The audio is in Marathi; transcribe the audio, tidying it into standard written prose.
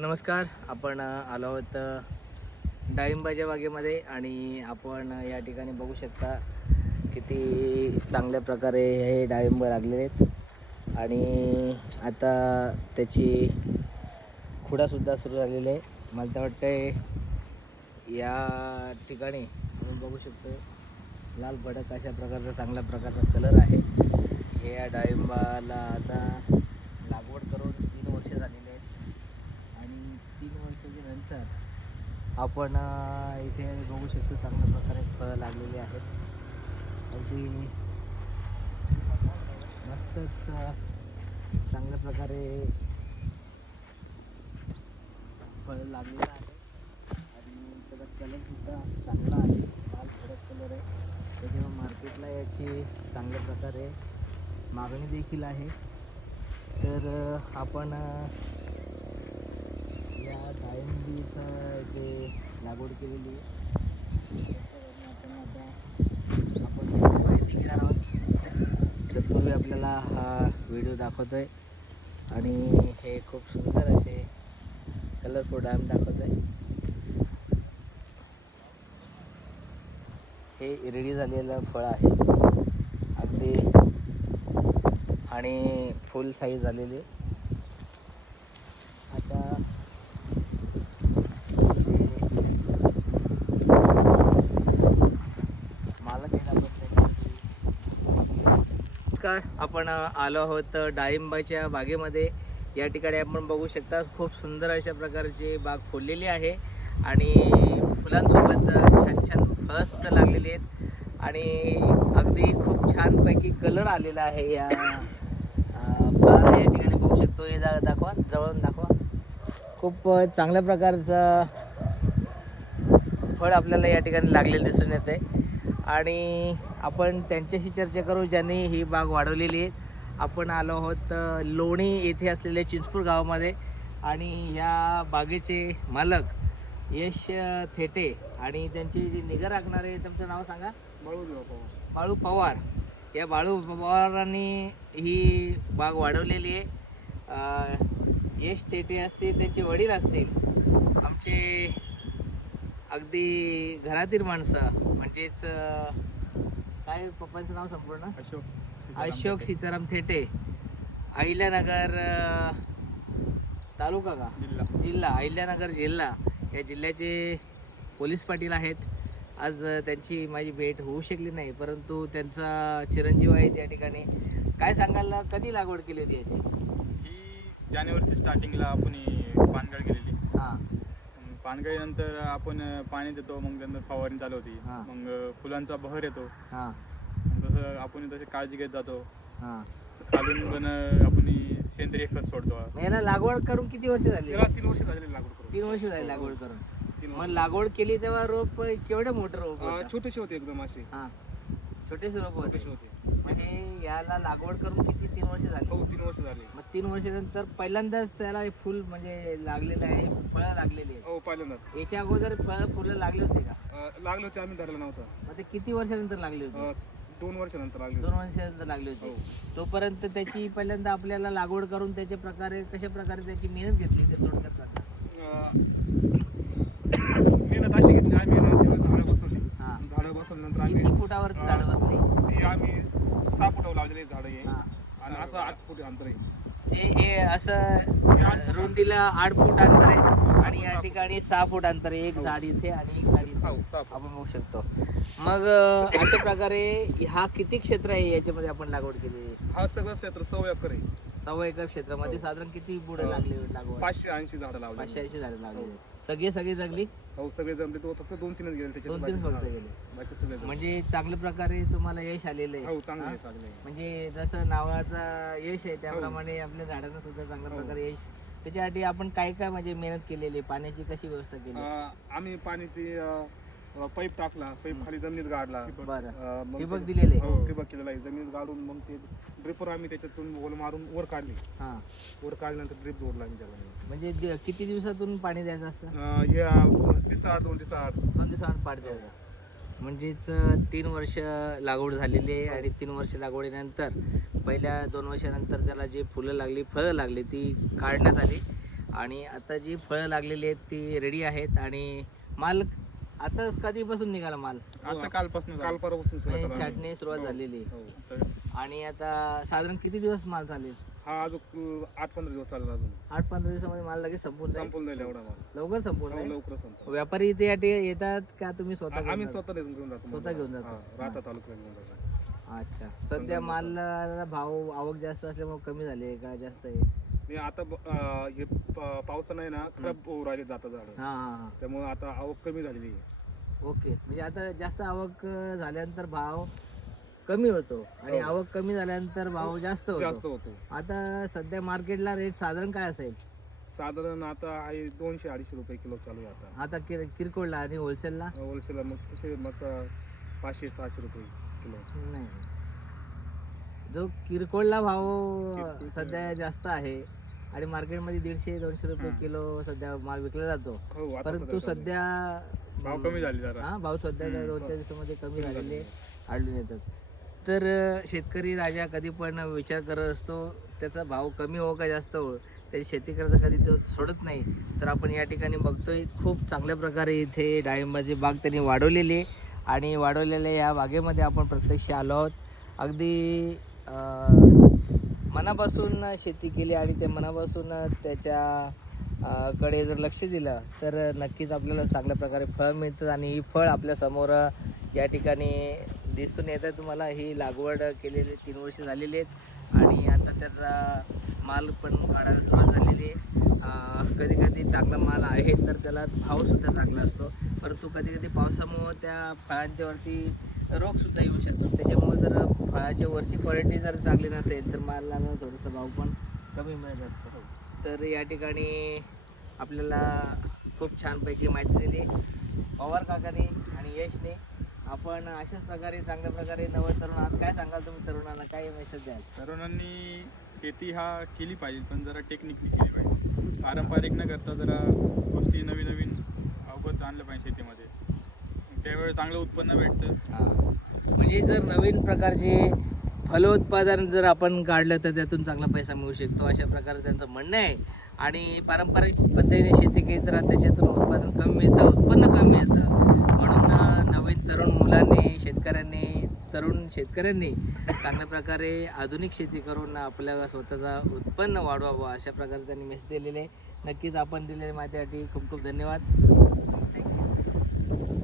नमस्कार. आपण आलो आहोत डाळिंबाच्या बागेमध्ये आणि आपण या ठिकाणी बघू शकता किती चांगल्या प्रकारे हे डाळिंब लागलेले आहेत आणि आता त्याची खुडासुद्धा सुरू झालेली आहे. मला तर वाटतं या ठिकाणी आपण बघू शकतो लाल भडक अशा प्रकारचा चांगल्या प्रकारचा कलर आहे. हे या डाळिंबाला आता लागवड करून 3 वर्ष झालेली आहेत आणि 3 वर्षाच्या नंतर आपण इथे बघू शकतो चांगल्या प्रकारे फळं लागलेली आहेत. अगदी मस्तच चांगल्या प्रकारे फळ लागलेलं आहे आणि त्याचा कलरसुद्धा चांगला आहे. लाल भडक कलर आहे, त्याच्यामुळे मार्केटला याची चांगल्या प्रकारे मागणी देखील आहे. तर आपण या डाळिंबीचं जे लागवड केलेली आपण माहिती घेणार आहोत. तत्पूर्वी आपल्याला हा व्हिडिओ दाखवतो आहे आणि हे खूप सुंदर असे कलरफुल डाळिंब दाखवत आहे. हे रेडी झालेलं फळ आहे अगदी आणि फुल साईज झालेली. आता नमस्कार. आपण आलो आहोत डाळिंबाच्या बागेमध्ये. या ठिकाणी आपण बघू शकता खूप सुंदर अशा प्रकारची बाग फुललेली आहे आणि फुलांसोबत छान छान फळं लागलेली आहेत आणि अगदी खूप छानपैकी कलर आलेला आहे या फळाला. या ठिकाणी बघू शकतो. हे दाखवा, जवळून दाखवा. खूप चांगल्या प्रकारचं फळ आपल्याला या ठिकाणी लागलेलं दिसून येते आणि आपण त्यांच्याशी चर्चा करू ज्यांनी ही बाग वाढवलेली आहे. आपण आलो आहोत लोणी येथे असलेल्या चिंचपूर गावामध्ये आणि ह्या बागेचे मालक यश थेटे आणि त्यांचे जे निगा राखणारे, तुमचं नाव सांगा. बाळू पवार. या बाळू पवारांनी ही बाग वाढवलेली आहे. यश थेटे असतील, त्यांचे वडील असतील, आमचे अगदी घरातील माणसं म्हणजेच काय पप्पांचं नाव संपूर्ण अशोक सीताराम थेटे, अहिल्यानगर तालुका का जिल्हा अहिल्यानगर जिल्हा, या जिल्ह्याचे पोलीस पाटील आहेत. आज त्यांची माझी भेट होऊ शकली नाही, परंतु त्यांचा चिरंजीव आहे त्या ठिकाणी. काय सांगाल, कधी लागवड केली होती याची? ही जानेवारीची स्टार्टिंगला आपण पानगळ केलेली. हां. पानगळीनंतर आपण पाणी देतो, मग नंतर फवारणी चालू होती. मग फुलांचा बहर येतो. हां. तसं आपण तशी काळजी घेत जातो. हां. खालून पण आपण सेंद्रिय खत सोडतो. याला लागवड करून किती वर्ष झाली? 3 वर्ष झालेली लागवड करून. 3 वर्ष झाली लागवड करून. मग लागवड केली तेव्हा रोप केवढे मोठं रोप? छोटेसे होते एकदम असे. हां, छोटेसे रोप होते. मग हे याला लागवड करून किती 3 वर्ष झाली? हो, 3 वर्ष झाली. मग 3 वर्षानंतर पहिल्यांदाच त्याला फुल म्हणजे लागलेलं आहे, फळं लागलेली आहे? हो, पहिल्यांदाच. याच्या अगोदर फुलं लागले होते का? लागले होते, आम्ही धरलं नव्हतं. मग ते किती वर्षानंतर लागले होते? 2 वर्षानंतर लागले. 2 वर्षानंतर लागले होते. तोपर्यंत त्याची पहिल्यांदा आपल्याला लागवड करून त्याच्या प्रकारे कशा प्रकारे त्याची मेहनत घेतली ते थोडक्यात सांगा. मेहनत अशी घेतली आम्ही ना, तेव्हा झाडं बसवली. झाडं बसवल्यानंतर आम्ही किती फुटावर झाडं बसली? हे आम्ही 6 फुटावर लावलेले झाडं आहे आणि असं 8 फूट अंतर आहे. हे असं रुंदीला 8 फूट अंतर आहे आणि या ठिकाणी 6 फूट अंतर आहे. एक झाड इथे आणि एक झाड इथे आपण बघू शकतो. मग अशा प्रकारे हा किती क्षेत्र आहे याच्यामध्ये आपण लागवड केली? हा सगळं क्षेत्र 100 एकर आहे. 100 एकर क्षेत्रामध्ये साधारण किती बुडे लागले लागवड? 580 झाडं लावली. 580 झाडं लागले. सगळी जगली? हो, सगळे जमले. तो फक्त 2-3च गेले त्याच्यात. 2-3 फक्त गेले. बाकी सगळे जमले. म्हणजे चांगल्या प्रकारे तुम्हाला यश आलेलं आहे. हो, चांगलं आहे, चांगलं आहे. म्हणजे जसं नावाचा यश आहे त्याप्रमाणे आपल्या झाडांना सुद्धा चांगल्या प्रकारे यश. त्याच्यासाठी आपण काय काय म्हणजे मेहनत केलेली, पाण्याची कशी व्यवस्था केली? आम्ही पाण्याची पाईप टाकला, पाईप खाली जमिनीत गाडला. बरं, मग ठिबक दिलेले? हो, ठिबक केलेला आहे. जमिनीत गाडून मग ते ड्रिपर आम्ही त्याच्यातून होल मारून वर काढली. हां. वर काढल्यानंतर ड्रिप जोडला आम्ही त्याला. म्हणजे किती दिवसातून पाणी द्यायचं असतं? हे दिवसाआड 2 दिवसाआड 2 दिवसांनी पाणी द्यायचं. म्हणजेच 3 वर्ष लागवड झालेली आहे आणि 3 वर्ष लागवडीनंतर पहिल्या 2 वर्षानंतर त्याला जे फुलं लागली, फळं लागली ती काढण्यात आली आणि आता जी फळं लागलेली आहेत ती रेडी आहेत आणि माल आता कधीपासून निघाला माल? आता कालपासून काल परवापासून सुरू म्हणजे झाला. छाटणी सुरुवात झालेली हो. तर आणि आता साधारण किती दिवस माल चालेल? हा अजून 8-15 दिवस चालेल. अजून 8-15 दिवसामध्ये माल लगेच संपून जाईल? संपून जाईल एवढा माल. लवकर संपून हो, जाईल? लवकर संपतो. व्यापारी इथे या ठिकाणी येतात का तुम्ही स्वतः घेऊन आम्ही जाता? स्वतः घेऊन जातो. स्वतः घेऊन जातो. हा, राहता तालुक्यात घेऊन जातो. अच्छा, सध्या माल भाव आवक जास्त असल्यामुळे कमी झाले का जास्त आहे? आणि आता हे पावसा नाही ना खराब होऊ राहिले जाता झाड, हा हा हा, त्यामुळे आता आवक कमी झालेली आहे. ओके. म्हणजे आता जास्त आवक झाल्यानंतर भाव कमी होतो आणि हो. आवक कमी झाल्यानंतर भाव जास्त जास्त होतो. होतो. आता सध्या मार्केटला रेट साधारण काय असेल? साधारण आता आहे 200-250 रुपये किलो चालू आहे आता. आता किरकोळला आणि होलसेलला? होलसेलला मग तसे मग 500-600 रुपये किलो. नाही, जो किरकोळला भाव सध्या जास्त आहे आणि मार्केटमध्ये 150-200 रुपये किलो सध्या माल विकला जातो. हो, आता परंतु सध्या भाव कमी झाले जरा. हा, भाव सध्या 2-4 दिवसामध्ये कमी झालेले आढळून येतात. तर शेतकरी राजा कधी पण विचार करत असतो त्याचा भाव कमी हो का जास्त हो, त्याची शेती करायचं कधी तो सोडत नाही. तर आपण या ठिकाणी बघतोय खूप चांगल्या प्रकारे इथे डाळिंबाची बाग त्यांनी वाढवलेली आहे आणि वाढवलेल्या या बागेमध्ये आपण प्रत्यक्ष आलो आहोत. अगदी मनापासून शेती केली आणि ते मनापासून त्याच्या कडे जर लक्ष दिलं तर नक्कीच आपल्याला चांगल्या प्रकारे फळ मिळतं आणि ही फळ आपल्या समोर या ठिकाणी दिसून येतं. तुम्हाला ही लागवड केलेली 3 वर्ष झालेली आहेत आणि आता त्याचा माल पण काढायला सुरुवात झालेली आहे. कधी कधी चांगला माल आहे तर त्याला भावसुद्धा चांगला असतो, परंतु कधी कधी पावसामुळं त्या फळांच्यावरती रोगसुद्धा येऊ शकतात. त्याच्यामुळे जर फळाची वरची क्वालिटी जर चांगली नसेल तर मालाला थोडासा भाव पण कमी मिळत असतो. तर या ठिकाणी आपल्याला खूप छानपैकी माहिती दिली पवार काकाने आणि यशने. आपण अशाच प्रकारे चांगल्या प्रकारे नवं तरुण आहात, काय सांगाल तुम्ही तरुणांना, काय मेसेज द्याल? तरुणांनी शेती हा केली पाहिजे, पण जरा टेक्निकली केली पाहिजे. पारंपरिक न करता जरा गोष्टी नवीन नवीन अवगत आणलं पाहिजे शेतीमध्ये. त्यावेळी चांगलं उत्पन्न भेटतं. म्हणजे जर नवीन प्रकारचे फलोत्पादन जर आपण काढलं तर त्यातून चांगला पैसा मिळू शकतो, अशा प्रकारे त्यांचं म्हणणं आहे. आणि पारंपरिक पद्धतीने शेती केली तर त्याच्यातून उत्पादन कमी मिळतं, उत्पन्न कमी मिळतं. म्हणून नवीन तरुण मुलांनी, तरुण शेतकऱ्यांनी चांगल्या प्रकारे आधुनिक शेती करून आपल्या स्वतःचा उत्पन्न वाढवावं अशा प्रकारे त्यांनी मेसेज दिलेले आहे. नक्कीच आपण दिलेल्या माहितीसाठी खूप खूप धन्यवाद. थँक्यू.